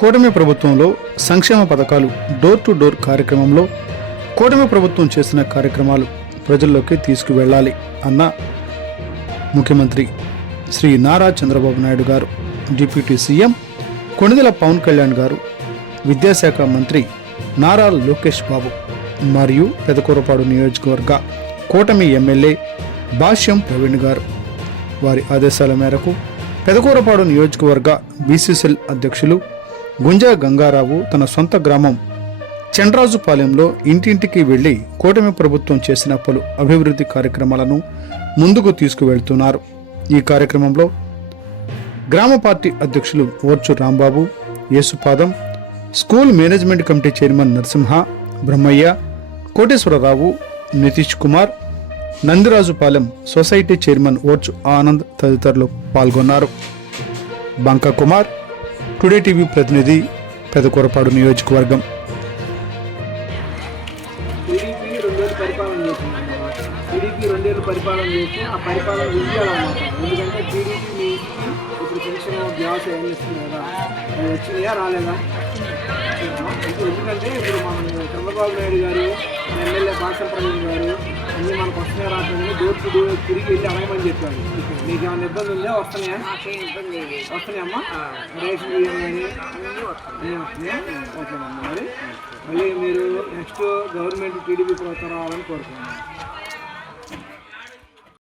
కూటమి ప్రభుత్వంలో సంక్షేమ పథకాలు డోర్ టు డోర్ కార్యక్రమంలో కూటమి ప్రభుత్వం చేసిన కార్యక్రమాలు ప్రజల్లోకి తీసుకువెళ్ళాలి అన్న ముఖ్యమంత్రి శ్రీ నారా చంద్రబాబు నాయుడు గారు, డిప్యూటీ సీఎం కొణిదెల పవన్ కళ్యాణ్ గారు, విద్యాశాఖ మంత్రి నారా లోకేష్ బాబు మరియు పెదకూరపాడు నియోజకవర్గ కూటమి ఎమ్మెల్యే భాష్యం ప్రవీణ్ గారు వారి ఆదేశాల మేరకు పెదకూరపాడు నియోజకవర్గ బీసీసీఎల్ అధ్యక్షులు గుంజా గంగారావు తన సొంత గ్రామం చండ్రాజుపాలెంలో ఇంటింటికి వెళ్లి కూటమి ప్రభుత్వం చేసిన పలు అభివృద్ధి కార్యక్రమాలను ముందుకు తీసుకువెళ్తున్నారు. ఈ కార్యక్రమంలో గ్రామ పార్టీ అధ్యక్షులు Orchu Rambabu, Yesupadam, school management committee chairman Narasimha, Brahmaiah, Koteswararao, Nitish Kumar, Nandirajupalem society chairman Orchu Anand తదితరులు పాల్గొన్నారు. బంకా కుమార్, టుడే టీవీ ప్రతినిధి, పెదకూరపాడు నియోజకవర్గం. టీడీపీ 2 ఏళ్ళు పరిపాలన చేసి ఆ పరిపాలన విజయాలన్నమాట. ఎందుకంటే టీడీపీ ఇప్పుడు పెన్షన్ గ్యాస్ ఏమి ఇస్తుంది కదా, అది వచ్చినాయా రాలేదా? ఎందుకంటే ఇప్పుడు మన చంద్రబాబు నాయుడు గారు, ఎమ్మెల్యే భాషం ప్రవీణ్ గారు అన్నీ మనకు వస్తున్నాయి రాకుండా డోర్ టు డోర్ తిరిగి వెళ్ళి అడగమని చెప్పారు. మీకు ఏమైనా ఇబ్బంది ఉందా? వస్తున్నాయా? వస్తున్నాయమ్మా. రేషన్ బియ్యం కానీ అన్నీ వస్తున్నాయా? ఓకేనమ్మా. మరి మళ్ళీ మీరు నెక్స్ట్ గవర్నమెంట్ టీడీపీ ప్రభుత్వం రావాలని కోరుతున్నాను.